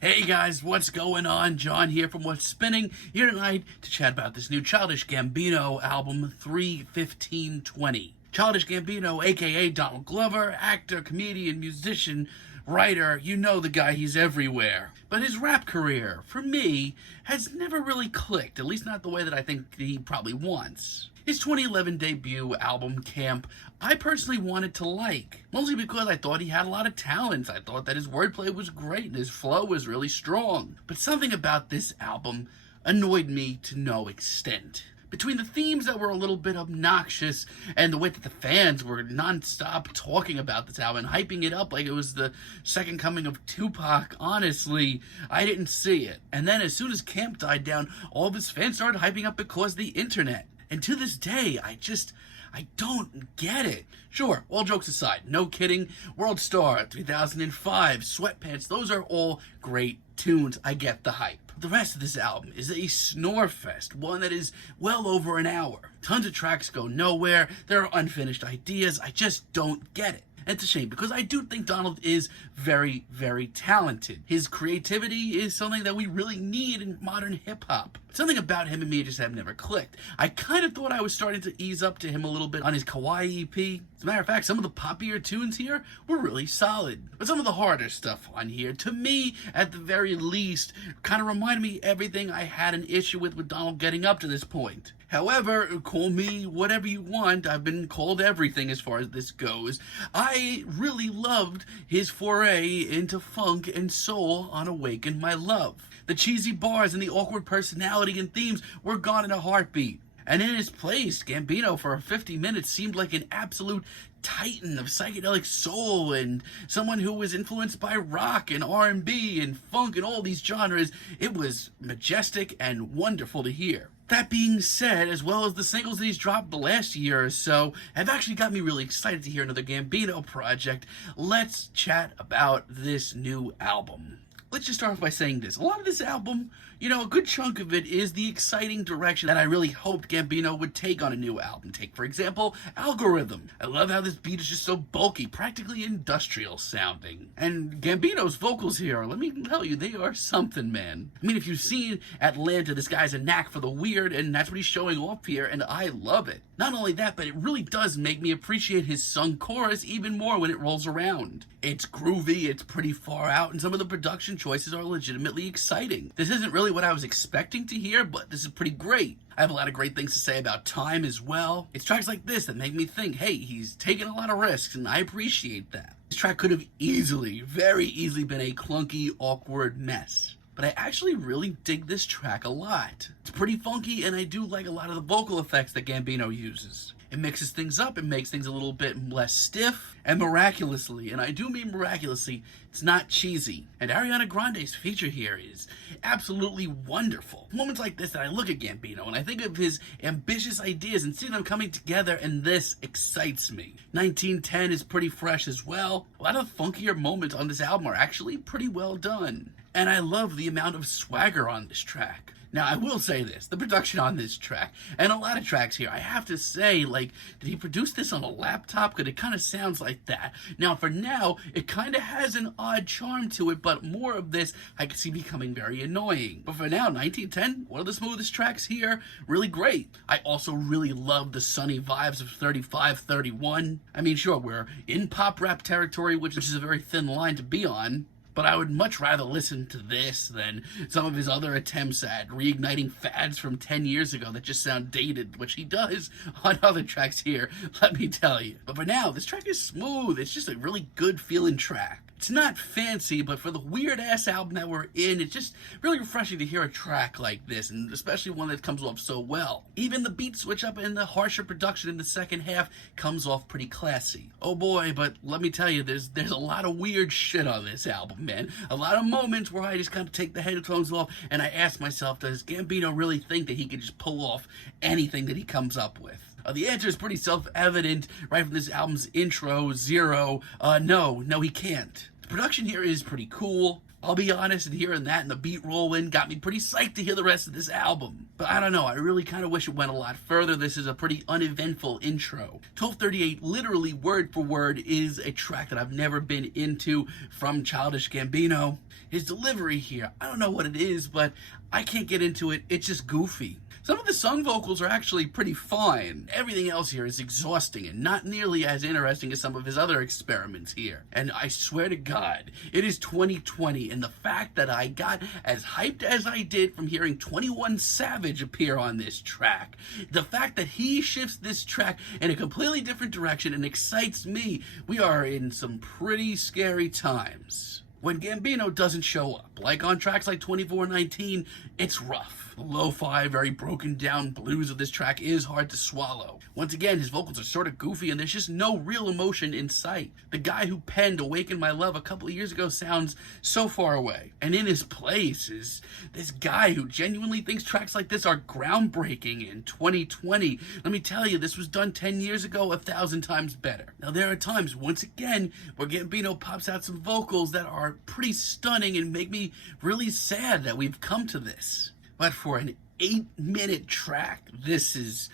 Hey guys, what's going on? John here from What's Spinning, here tonight to chat about this new Childish Gambino album, 3:15:20. Childish Gambino, aka Donald Glover, actor, comedian, musician, writer, you know the guy, he's everywhere. But his rap career, for me, has never really clicked, at least not the way that I think he probably wants. His 2011 debut album, Camp, I personally wanted to like, mostly because I thought he had a lot of talent. I thought that his wordplay was great and his flow was really strong. But something about this album annoyed me to no extent. Between the themes that were a little bit obnoxious and the way that the fans were non-stop talking about this album and hyping it up like it was the second coming of Tupac, honestly, I didn't see it. And then as soon as Camp died down, all of his fans started hyping up because of the internet. And to this day, I don't get it. Sure, all jokes aside, no kidding, World Star, 2005, Sweatpants, those are all great tunes. I get the hype. The rest of this album is a snore fest, one that is well over an hour. Tons of tracks go nowhere, there are unfinished ideas, I just don't get it. And it's a shame because I do think Donald is very, very talented. His creativity is something that we really need in modern hip-hop. Something about him and me just have never clicked. I kind of thought I was starting to ease up to him a little bit on his Kawaii EP. As a matter of fact, some of the poppier tunes here were really solid. But some of the harder stuff on here, to me, at the very least, kind of reminded me everything I had an issue with Donald getting up to this point. However, call me whatever you want. I've been called everything as far as this goes. I really loved his foray into funk and soul on Awaken My Love. The cheesy bars and the awkward personality and themes were gone in a heartbeat. And in his place, Gambino for 50 minutes seemed like an absolute titan of psychedelic soul and someone who was influenced by rock and R&B and funk and all these genres. It was majestic and wonderful to hear. That being said, as well as the singles that he's dropped the last year or so, have actually got me really excited to hear another Gambino project. Let's chat about this new album. Let's just start off by saying this. A lot of this album, a good chunk of it is the exciting direction that I really hoped Gambino would take on a new album. Take, for example, Algorhythm. I love how this beat is just so bulky, practically industrial sounding. And Gambino's vocals here, let me tell you, they are something, man. I mean, if you've seen Atlanta, this guy's a knack for the weird, and that's what he's showing off here, and I love it. Not only that, but it really does make me appreciate his sung chorus even more when it rolls around. It's groovy, it's pretty far out, and some of the production choices are legitimately exciting. This isn't really what I was expecting to hear, but this is pretty great. I have a lot of great things to say about Time as well. It's tracks like this that make me think, hey, he's taking a lot of risks, and I appreciate that. This track could have very easily been a clunky, awkward mess. But I actually really dig this track a lot. It's pretty funky, and I do like a lot of the vocal effects that Gambino uses. It mixes things up, it makes things a little bit less stiff, and miraculously, and I do mean miraculously, it's not cheesy. And Ariana Grande's feature here is absolutely wonderful. Moments like this that I look at Gambino and I think of his ambitious ideas and see them coming together, and this excites me. 1910 is pretty fresh as well. A lot of funkier moments on this album are actually pretty well done. And I love the amount of swagger on this track. Now, I will say this, the production on this track, and a lot of tracks here, I have to say, did he produce this on a laptop? Because it kind of sounds like that. Now, for now, it kind of has an odd charm to it, but more of this I could see becoming very annoying. But for now, 1910, one of the smoothest tracks here, really great. I also really love the sunny vibes of 3531. I mean, sure, we're in pop rap territory, which is a very thin line to be on. But I would much rather listen to this than some of his other attempts at reigniting fads from 10 years ago that just sound dated, which he does on other tracks here, let me tell you. But for now, this track is smooth. It's just a really good feeling track. It's not fancy, but for the weird-ass album that we're in, it's just really refreshing to hear a track like this, and especially one that comes off so well. Even the beat switch up and the harsher production in the second half comes off pretty classy. Oh boy, but let me tell you, there's a lot of weird shit on this album, man. A lot of moments where I just kind of take the headphones off, and I ask myself, does Gambino really think that he can just pull off anything that he comes up with? The answer is pretty self-evident right from this album's intro, Zero. No, he can't. The production here is pretty cool. I'll be honest, and hearing that and the beat rolling got me pretty psyched to hear the rest of this album. But I don't know, I really kind of wish it went a lot further. This is a pretty uneventful intro. 1238, literally word for word, is a track that I've never been into from Childish Gambino. His delivery here, I don't know what it is, but I can't get into it. It's just goofy. Some of the sung vocals are actually pretty fine. Everything else here is exhausting and not nearly as interesting as some of his other experiments here. And I swear to God, it is 2020, and the fact that I got as hyped as I did from hearing 21 Savage appear on this track, the fact that he shifts this track in a completely different direction and excites me, we are in some pretty scary times. When Gambino doesn't show up, like on tracks like 2419, it's rough. The lo-fi, very broken down blues of this track is hard to swallow. Once again, his vocals are sort of goofy and there's just no real emotion in sight. The guy who penned Awaken My Love a couple of years ago sounds so far away. And in his place is this guy who genuinely thinks tracks like this are groundbreaking in 2020. Let me tell you, this was done 10 years ago 1,000 times better. Now there are times, once again, where Gambino pops out some vocals that are pretty stunning and make me really sad that we've come to this. But for an 8-minute track, this is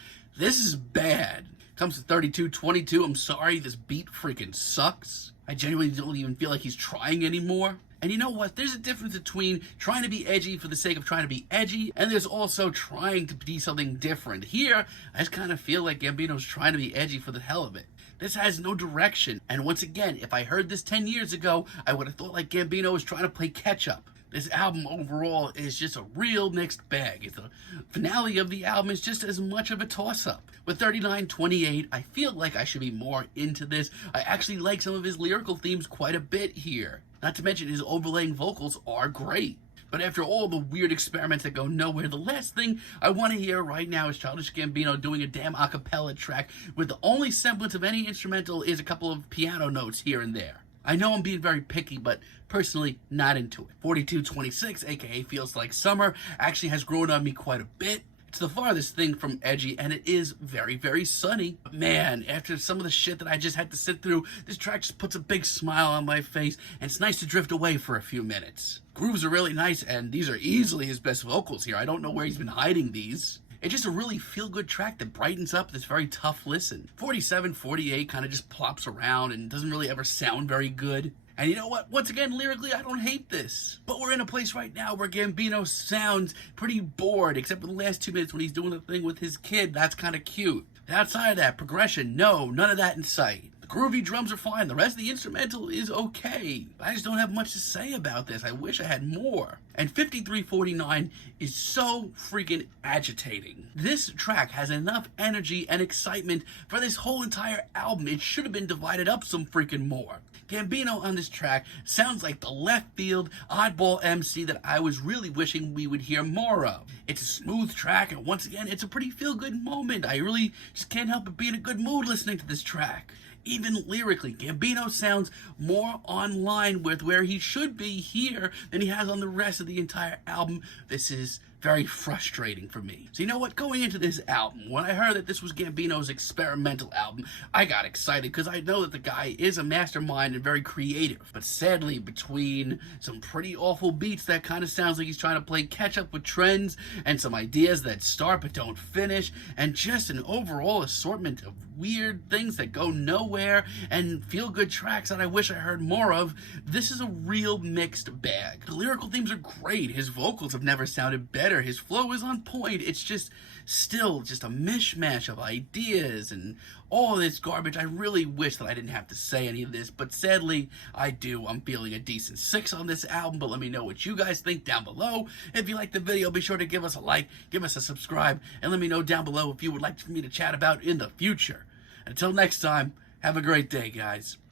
bad. Comes to 32:22, I'm sorry, this beat freaking sucks. I genuinely don't even feel like he's trying anymore. And you know what? There's a difference between trying to be edgy for the sake of trying to be edgy, and there's also trying to be something different. Here, I just kind of feel like Gambino's trying to be edgy for the hell of it. This has no direction. And once again, if I heard this 10 years ago, I would have thought like Gambino was trying to play catch up. This album overall is just a real mixed bag. The finale of the album is just as much of a toss-up. With 39:28, I feel like I should be more into this. I actually like some of his lyrical themes quite a bit here. Not to mention his overlaying vocals are great. But after all the weird experiments that go nowhere, the last thing I want to hear right now is Childish Gambino doing a damn a cappella track with the only semblance of any instrumental is a couple of piano notes here and there. I know I'm being very picky, but personally, not into it. 42:26, aka Feels Like Summer, actually has grown on me quite a bit. It's the farthest thing from edgy, and it is very, very sunny. But man, after some of the shit that I just had to sit through, this track just puts a big smile on my face, and it's nice to drift away for a few minutes. Grooves are really nice, and these are easily his best vocals here. I don't know where he's been hiding these. It's just a really feel-good track that brightens up this very tough listen. 47:48 kind of just plops around and doesn't really ever sound very good. And you know what? Once again, lyrically, I don't hate this. But we're in a place right now where Gambino sounds pretty bored, except for the last 2 minutes when he's doing the thing with his kid. That's kind of cute. Outside of that, progression, no, none of that in sight. The groovy drums are fine. The rest of the instrumental is okay. I just don't have much to say about this. I wish I had more. And 53:49 is so freaking agitating. This track has enough energy and excitement for this whole entire album. It should have been divided up some freaking more. Gambino on this track sounds like the left field oddball MC that I was really wishing we would hear more of. It's a smooth track, and once again, it's a pretty feel-good moment. I really just can't help but be in a good mood listening to this track. Even lyrically, Gambino sounds more on line with where he should be here than he has on the rest of the entire album. This is very frustrating for me. So you know what? Going into this album, when I heard that this was Gambino's experimental album, I got excited because I know that the guy is a mastermind and very creative. But sadly, between some pretty awful beats that kind of sounds like he's trying to play catch up with trends, and some ideas that start but don't finish, and just an overall assortment of weird things that go nowhere and feel good tracks that I wish I heard more of, this is a real mixed bag. The lyrical themes are great. His vocals have never sounded better. His flow is on point. It's just still just a mishmash of ideas and all this garbage. I really wish that I didn't have to say any of this, but sadly I do. I'm feeling a decent 6 on this album, but let me know what you guys think down below. If you liked the video, be sure to give us a like, give us a subscribe, and let me know down below if you would like me to chat about in the future. Until next time, have a great day, guys.